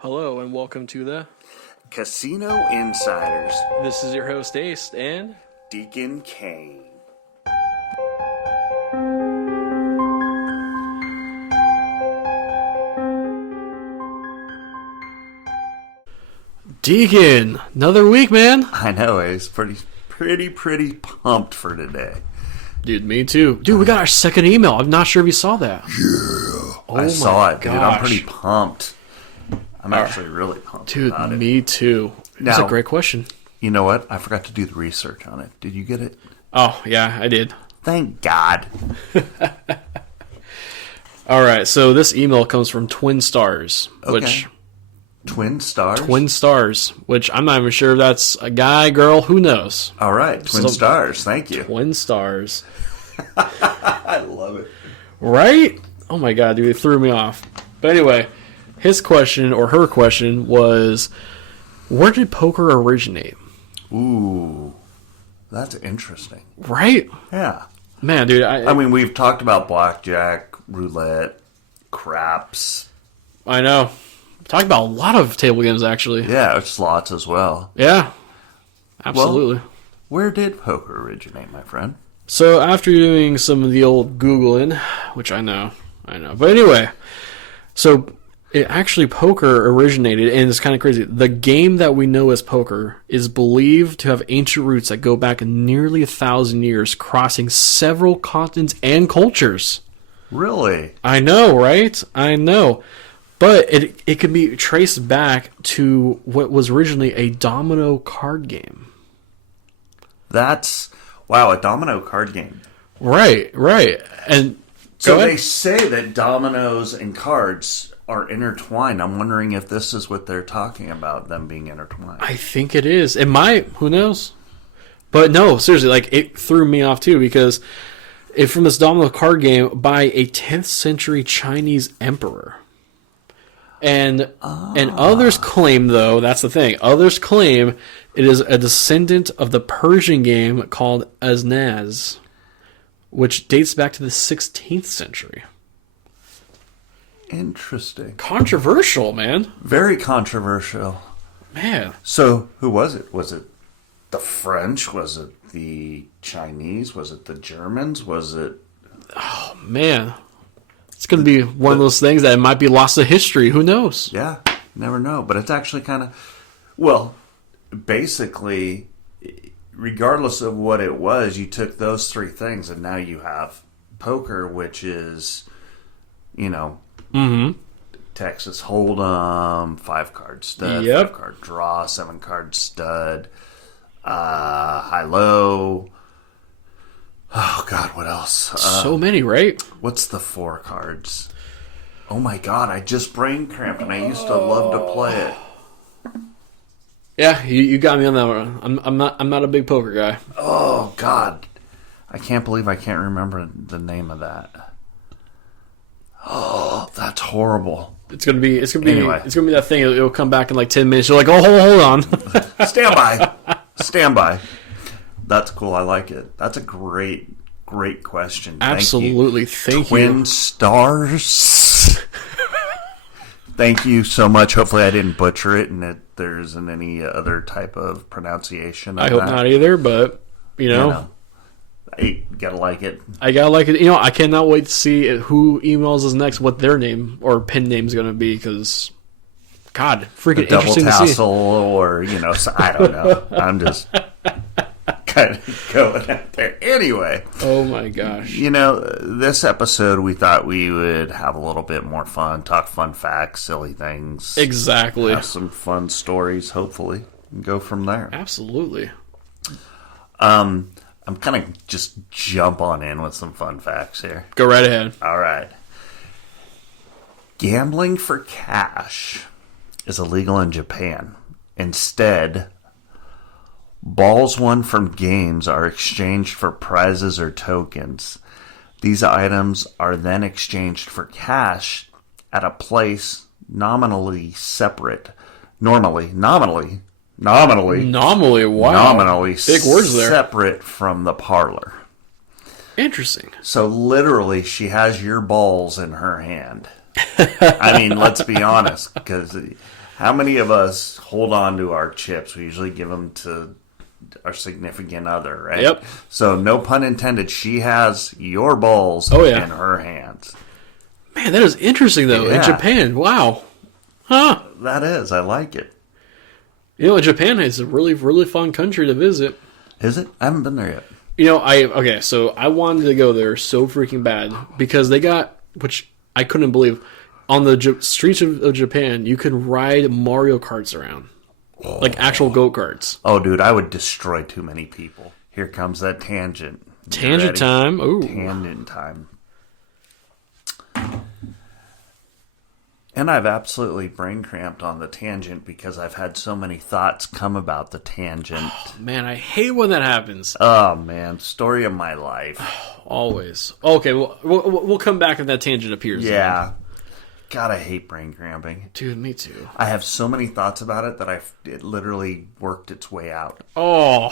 Hello and welcome to the Casino Insiders, This is your host Ace and Deacon Kane. Deacon. Another week, man. I know, Ace. Pretty pumped for today. Dude, me too. Dude, we got our second email. I'm not sure if you saw that. Yeah, Oh I saw it, gosh. dude. I'm pretty pumped. I'm actually really pumped Dude, about it. me too. That's a great question. You know what? I forgot to do the research on it. Did you get it? Oh, yeah, I did. Thank God. All right, so this email comes from Twin Stars, Okay. Twin Stars, which I'm not even sure if that's a guy, girl, who knows. All right, Twin Stars. Thank you. Twin Stars. I love it. Right? Oh my god, dude, it threw me off. But anyway, his question, or her question, was, where did poker originate? Ooh, that's interesting. Right? Yeah. Man, dude, I mean, we've talked about blackjack, roulette, craps. I know. Talked about a lot of table games, actually. Yeah, slots as well. Yeah, absolutely. Well, where did poker originate, my friend? So after doing some of the old Googling, which I know. But anyway, so it actually poker originated, and it's kind of crazy. The game that we know as poker is believed to have ancient roots that go back nearly 1,000 years, crossing several continents and cultures. Really? I know, right? I know. But it can be traced back to what was originally a domino card game. Wow, a domino card game. Right. And So they say that dominoes and cards are intertwined. I'm wondering if this is what they're talking about, them being intertwined. I think it is. It might. Who knows? But no, seriously, like it threw me off too because it's from this domino card game by a 10th century Chinese emperor. And others claim, though, that's the thing. Others claim it is a descendant of the Persian game called Aznaz, which dates back to the 16th century. Interesting. Controversial, man. Very controversial. Man. So, who was it? Was it the French? Was it the Chinese? Was it the Germans? Was it... Oh, man. It's going to be one of those things that might be lost to history. Who knows? Yeah, never know. But it's actually kind of... Well, basically, regardless of what it was, you took those three things, and now you have poker, which is, Texas Hold'em, 5-card stud, 5-card draw, 7-card stud, high-low. Oh, God, what else? So many, right? What's the 4 cards? Oh, my God, I just brain cramped, and I used to love to play it. Yeah, you got me on that one. I'm not a big poker guy. Oh, God. I can't believe I can't remember the name of that. Oh, that's horrible. It's gonna be Anyway. it's gonna be that thing. It'll come back in like 10 minutes. You're like, oh, hold on. Stand by. That's cool. I like it. That's a great question. Absolutely. Thank you. Twin Stars. Thank you so much. Hopefully I didn't butcher it and that there isn't any other type of pronunciation. I hope not either, but, I gotta like it. I gotta like it. I cannot wait to see who emails us next, what their name or pen name is going to be, because, God, freaking Double interesting to see. tassel or, I don't know. I'm just kind of going out there. Anyway. Oh, my gosh. This episode we thought we would have a little bit more fun, talk fun facts, silly things. Exactly. Have some fun stories, hopefully, and go from there. Absolutely. I'm kind of just jump on in with some fun facts here. Go right ahead. All right. Gambling for cash is illegal in Japan. Instead, balls won from games are exchanged for prizes or tokens. These items are then exchanged for cash at a place nominally separate. Nominally, wow. Nominally, big words there. Separate from the parlor. Interesting. So literally, she has your balls in her hand. I mean, let's be honest, because How many of us hold on to our chips? We usually give them to our significant other, right? Yep. So, no pun intended, she has your balls Oh, yeah. in her hands. Man, that is interesting, though. In Yeah. Japan, wow. Huh. That is. I like it. You know, Japan is a really, really fun country to visit. Is it? I haven't been there yet. You know, so I wanted to go there so freaking bad because they got, which I couldn't believe, on the streets of Japan, you can ride Mario Karts around. Like actual go-karts. Oh, dude, I would destroy too many people. Here comes that tangent. You Tangent ready? time. Ooh. Tangent time. And I've absolutely brain cramped on the tangent because I've had so many thoughts come about the tangent. Man, I hate when that happens. Oh, man. Story of my life. Always. Okay, well, we'll come back if that tangent appears. Yeah. God, I hate brain cramping. Dude, me too. I have so many thoughts about it that it literally worked its way out. Oh.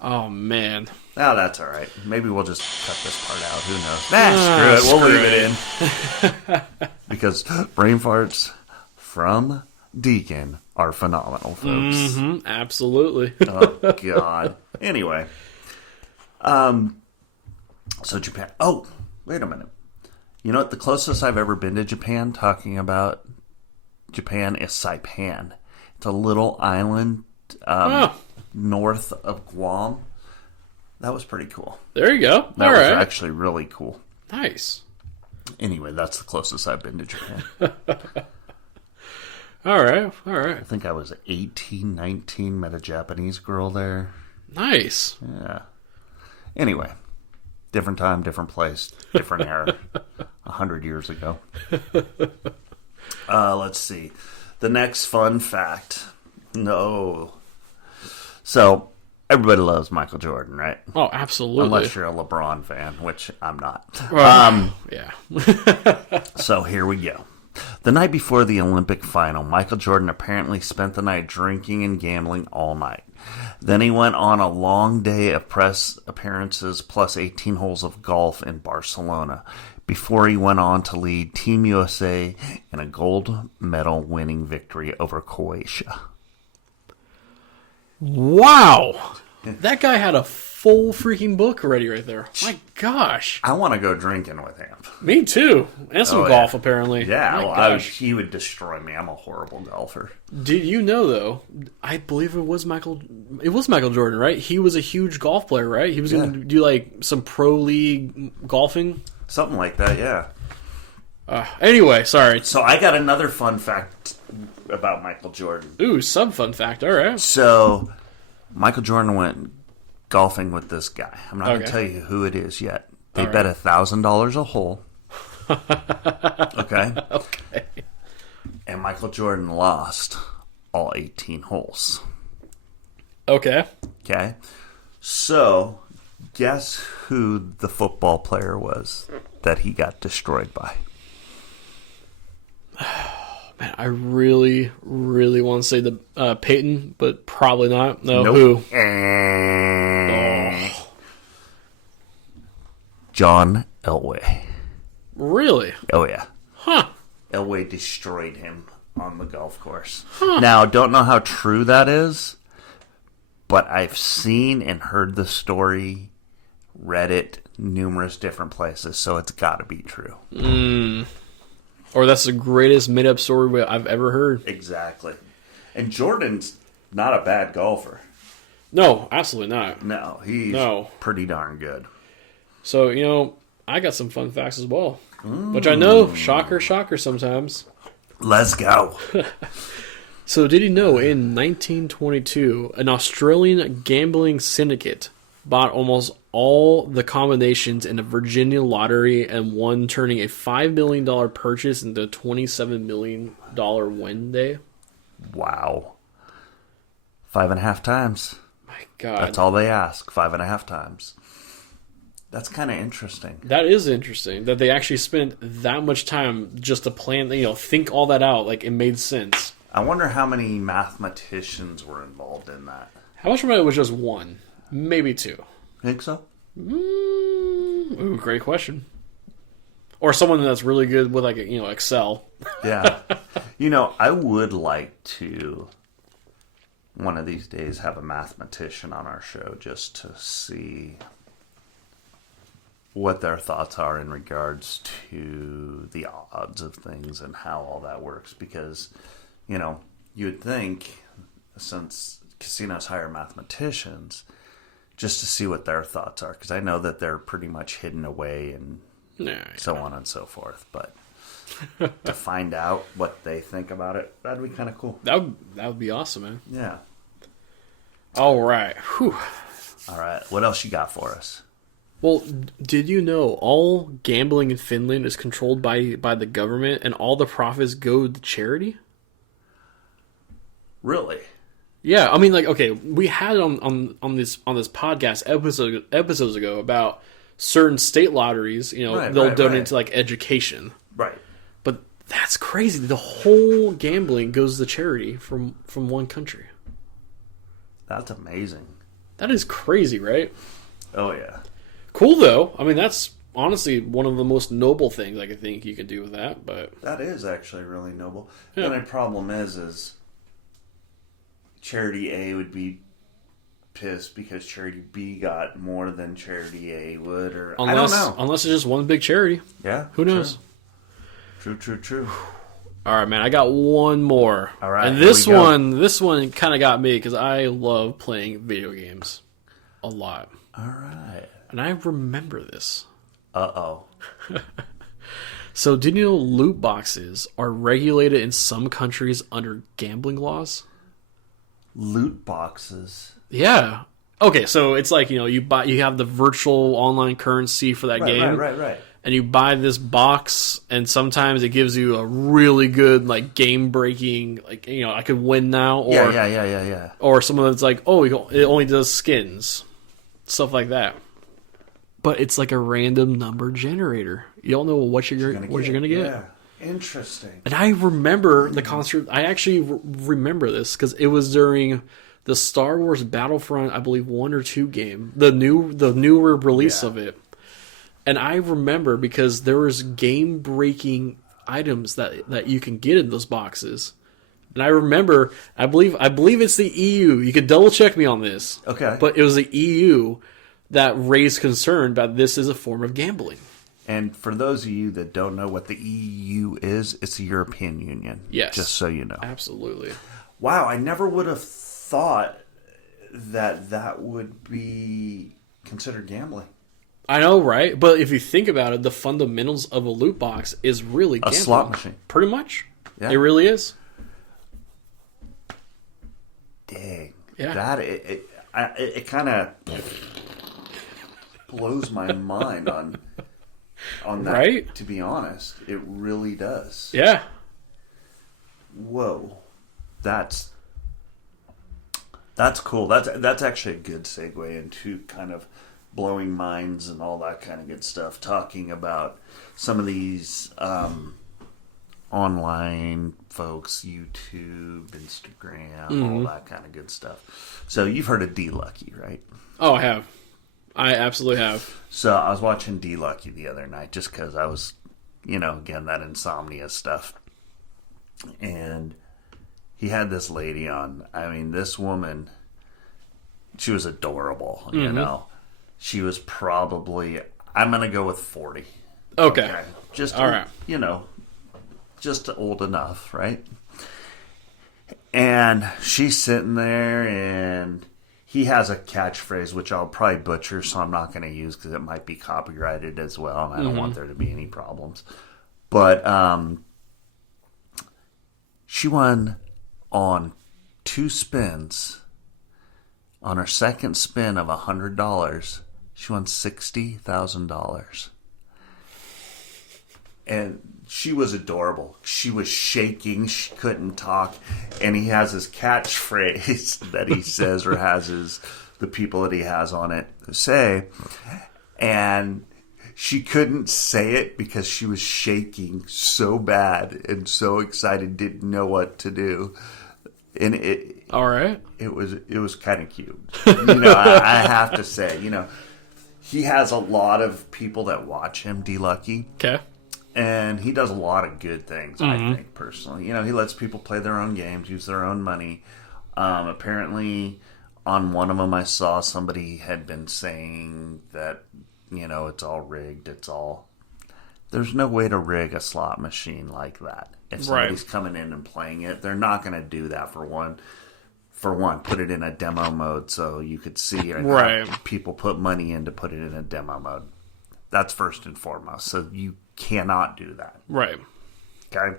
Oh, man. Oh, that's all right. Maybe we'll just cut this part out. Who knows? Screw it. We'll leave it in. Because brain farts from Deacon are phenomenal, folks. Mm-hmm, absolutely. Oh, God. Anyway. So Japan. Oh, wait a minute. You know what? The closest I've ever been to Japan, talking about Japan, is Saipan. It's a little island north of Guam. That was pretty cool. There you go. That All was right. actually really cool. Nice. Anyway, that's the closest I've been to Japan. All right. All right. I think I was 18, 19, met a Japanese girl there. Nice. Yeah. Anyway, different time, different place, different era. 100 years ago. Let's see. The next fun fact. No. So, everybody loves Michael Jordan, right? Oh, absolutely. Unless you're a LeBron fan, which I'm not. Yeah. So here we go. The night before the Olympic final, Michael Jordan apparently spent the night drinking and gambling all night. Then he went on a long day of press appearances plus 18 holes of golf in Barcelona before he went on to lead Team USA in a gold medal winning victory over Croatia. Wow. That guy had a full freaking book ready right there. My gosh. I want to go drinking with him. Me too. And some Oh, golf, yeah. apparently. Yeah, My well, gosh. he would destroy me. I'm a horrible golfer. Did you know, though, I believe it was Michael Jordan, right? He was a huge golf player, right? He was going to do, like, some pro league golfing. Something like that, yeah. Anyway, sorry. So I got another fun fact about Michael Jordan. Ooh, sub-fun fact. All right. So Michael Jordan went golfing with this guy. I'm not going Okay. to tell you who it is yet. They All bet $1,000 a hole. Okay? Okay. And Michael Jordan lost all 18 holes. Okay. Okay? So, guess who the football player was that he got destroyed by? Man, I really, really want to say the Peyton, but probably not. No, Nope. who? Oh. John Elway. Really? Oh, yeah. Huh. Elway destroyed him on the golf course. Now, don't know how true that is, but I've seen and heard the story, read it numerous different places, so it's got to be true. Or that's the greatest made-up story I've ever heard. Exactly. And Jordan's not a bad golfer. No, absolutely not. No, he's pretty darn good. So, you know, I got some fun facts as well. Which I know, shocker sometimes. Let's go. So did you know in 1922, an Australian gambling syndicate bought almost all the combinations in the Virginia lottery and won, turning a $5 million purchase into a $27 million win day? Wow. 5.5 times. My God. That's all they ask. 5.5 times. That's kind of interesting. That is interesting, that they actually spent that much time just to plan, think all that out. Like, it made sense. I wonder how many mathematicians were involved in that. How much of it was just one? Maybe two. Think so? Ooh, great question. or someone that's really good with like Excel. Yeah. I would like to one of these days have a mathematician on our show just to see what their thoughts are in regards to the odds of things and how all that works. Because, you would think, since casinos hire mathematicians, just to see what their thoughts are. Because I know that they're pretty much hidden away and so on and so forth. But to find out what they think about it, that'd be kind of cool. That would be awesome, man. Yeah. All right. Whew. All right. What else you got for us? Well, did you know all gambling in Finland is controlled by the government, and all the profits go to charity? Really? Yeah, I mean, like, okay, we had it on this podcast episodes ago about certain state lotteries. They'll donate to like education. Right. But that's crazy. The whole gambling goes to charity from one country. That's amazing. That is crazy, right? Oh yeah. Cool though. I mean, that's honestly one of the most noble things I could think you could do with that. But that is actually really noble. Yeah. The only problem is Charity A would be pissed because Charity B got more than Charity A would, or I don't know. Unless it's just one big charity. Yeah. Who knows? True. All right, man. I got one more. All right. And this one kind of got me because I love playing video games a lot. All right. And I remember this. Uh-oh. So, did you know loot boxes are regulated in some countries under gambling laws? Loot boxes? Yeah. Okay, so it's like, you have the virtual online currency for that game. Right. And you buy this box, and sometimes it gives you a really good, like, game-breaking, like, I could win now. Or, yeah. Or someone that's like, oh, it only does skins. Stuff like that. But it's like a random number generator. You don't know what you're gonna get. Yeah, interesting. And I remember the concert. I actually remember this because it was during the Star Wars Battlefront, I believe 1 or 2 game, the newer release of it. And I remember because there was game breaking items that you can get in those boxes. And I remember, I believe it's the EU. You could double check me on this. Okay. But it was the EU that raised concern that this is a form of gambling. And for those of you that don't know what the EU is, it's the European Union. Yes. Just so you know. Absolutely. Wow, I never would have thought that would be considered gambling. I know, right? But if you think about it, the fundamentals of a loot box is really gambling. A slot machine. Pretty much. Yeah. It really is. Dang. Yeah. That it kind of blows my mind on that. Right? To be honest, it really does. Yeah. Whoa, that's cool. That's actually a good segue into kind of blowing minds and all that kind of good stuff. Talking about some of these online folks, YouTube, Instagram, all that kind of good stuff. So you've heard of D Lucky, right? Oh, I have. I absolutely have. So I was watching D Lucky the other night just because I was, again, that insomnia stuff. And he had this lady on. I mean, this woman, she was adorable, She was probably, I'm going to go with 40. Okay. Just, all right. Just old enough, right? And she's sitting there, and he has a catchphrase, which I'll probably butcher, so I'm not going to use because it might be copyrighted as well, and I don't want there to be any problems. But she won on 2 spins. On her second spin of $100, she won $60,000. And she was adorable. She was shaking. She couldn't talk. And he has his catchphrase that he says, or has the people that he has on it say. And she couldn't say it because she was shaking so bad and so excited, didn't know what to do. And all right. It was kind of cute. I have to say, he has a lot of people that watch him, D Lucky. Okay. And he does a lot of good things, I think, personally. You know, he lets people play their own games, use their own money. Apparently, on one of them, I saw somebody had been saying that, you know, it's all rigged. There's no way to rig a slot machine like that. If somebody's coming in and playing it, they're not going to do that for one. Put it in a demo mode so you could see it. Right. People put money in to put it in a demo mode. That's first and foremost. So you cannot do that. Right. Okay.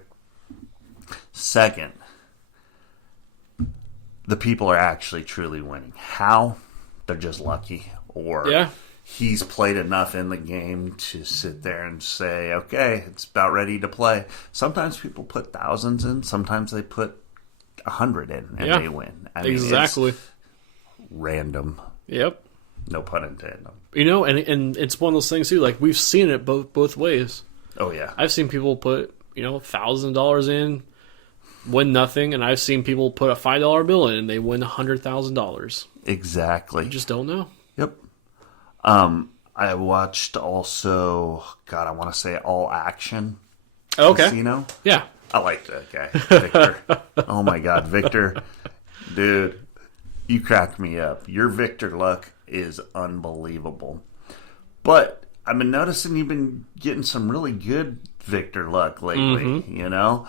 Second, the people are actually truly winning. How? They're just lucky. Or he's played enough in the game to sit there and say, okay, it's about ready to play. Sometimes people put thousands in. Sometimes they put 100 in and they win. I mean, exactly. It's random. Yep. No pun intended. You know, and it's one of those things too. Like we've seen it both ways. Oh yeah. I've seen people put $1,000 in, win nothing, and I've seen people put a $5 bill in and they win $100,000. Exactly. You just don't know. Yep. I watched also. God, I want to say All Action. Okay. Casino. Yeah. I like that guy, Victor. Oh my God, Victor, dude, you cracked me up. Your Victor luck is unbelievable. But I've been noticing you've been getting some really good Victor luck lately. You know,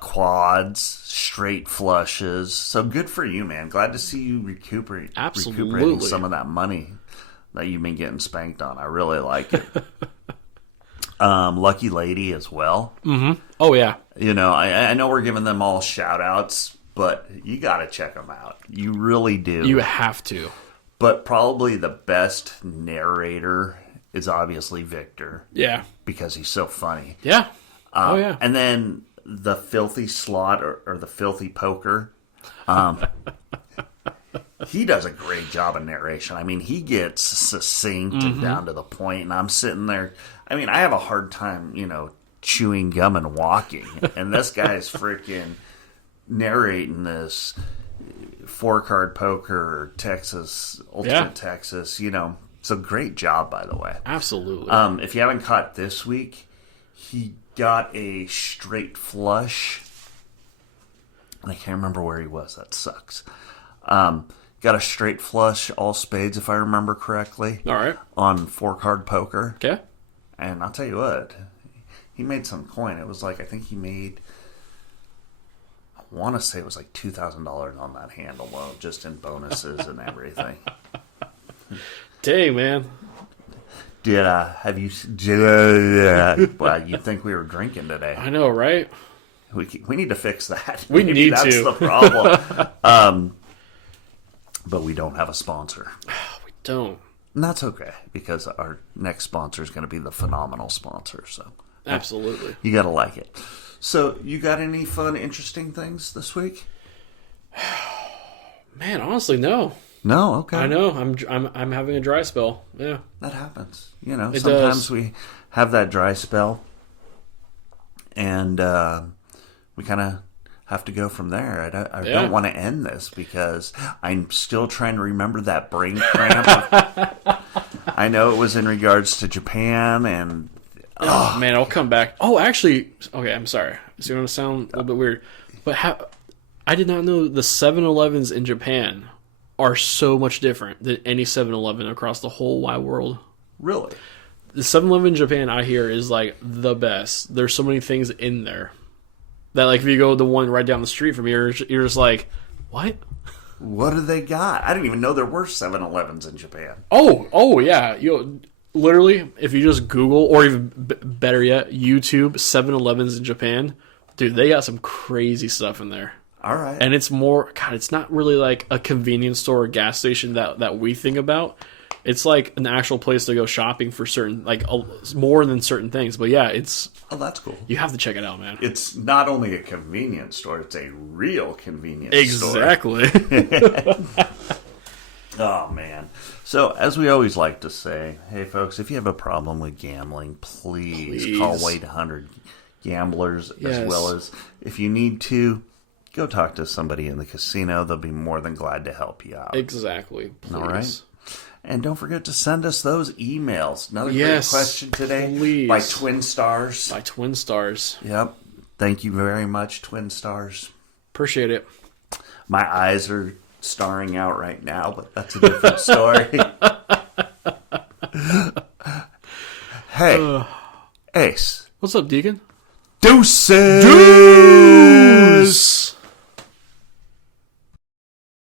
quads, straight flushes. So good for you, man. Glad to see you recuperating some of that money that you've been getting spanked on. I really like it. Lucky Lady as well. Oh yeah. You know, I know we're giving them all shout outs, but you got to check them out. You really do. You have to. But probably the best narrator is obviously Victor. Yeah. Because he's so funny. Yeah. Oh yeah. And then the filthy slot or the filthy poker. He does a great job of narration. I mean, he gets succinct and down to the point, and I'm sitting there. I mean, I have a hard time, chewing gum and walking, and this guy's freaking narrating this 4-card poker, Texas, Ultimate Texas, So great job, by the way. Absolutely. If you haven't caught this week, he got a straight flush. I can't remember where he was. That sucks. Got a straight flush, all spades, if I remember correctly. All right. On 4-card poker. Okay. And I'll tell you what, he made some coin. It was like, I think he made, I want to say it was like $2,000 on that hand alone, just in bonuses and everything. Dang, man. Well, you'd think we were drinking today. I know, right? We need to fix that. We need that's to. That's the problem. But we don't have a sponsor. We don't. And that's okay, because our next sponsor is going to be the phenomenal sponsor. So absolutely, you got to like it. So, you got any fun, interesting things this week? Man, honestly, no. No, okay. I know. I'm having a dry spell. Yeah, that happens. It sometimes does. We have that dry spell, and we kind of have to go from there. I don't want to end this because I'm still trying to remember that brain cramp. I know it was in regards to Japan, and oh man, I'll come back. Oh, actually, okay. I'm sorry. It's going to sound a little bit weird, but I did not know the 7-Elevens in Japan are so much different than any 7-Eleven across the whole wide world. Really, the 7-Eleven in Japan, I hear, is like the best. There's so many things in there that, like, if you go to the one right down the street from here, you're just like, what? What do they got? I didn't even know there were 7-Elevens in Japan. Oh, yeah. Literally, if you just Google, or even better yet, YouTube 7-Elevens in Japan, dude, they got some crazy stuff in there. All right. And it's more, God, it's not really like a convenience store or gas station that we think about. It's like an actual place to go shopping for certain, like, more than certain things. But yeah, it's... Oh, that's cool. You have to check it out, man. It's not only a convenience store, it's a real convenience store. Exactly. Oh, man. So, as we always like to say, hey, folks, if you have a problem with gambling, please. Call 1-800 Gamblers, as well as, if you need to, go talk to somebody in the casino. They'll be more than glad to help you out. Exactly. Please. All right? And don't forget to send us those emails. Another great Yes, question today please. by Twin Stars. By Twin Stars. Yep. Thank you very much, Twin Stars. Appreciate it. My eyes are starring out right now, but that's a different story. Hey, Ace. What's up, Deacon? Deuces! Deuce!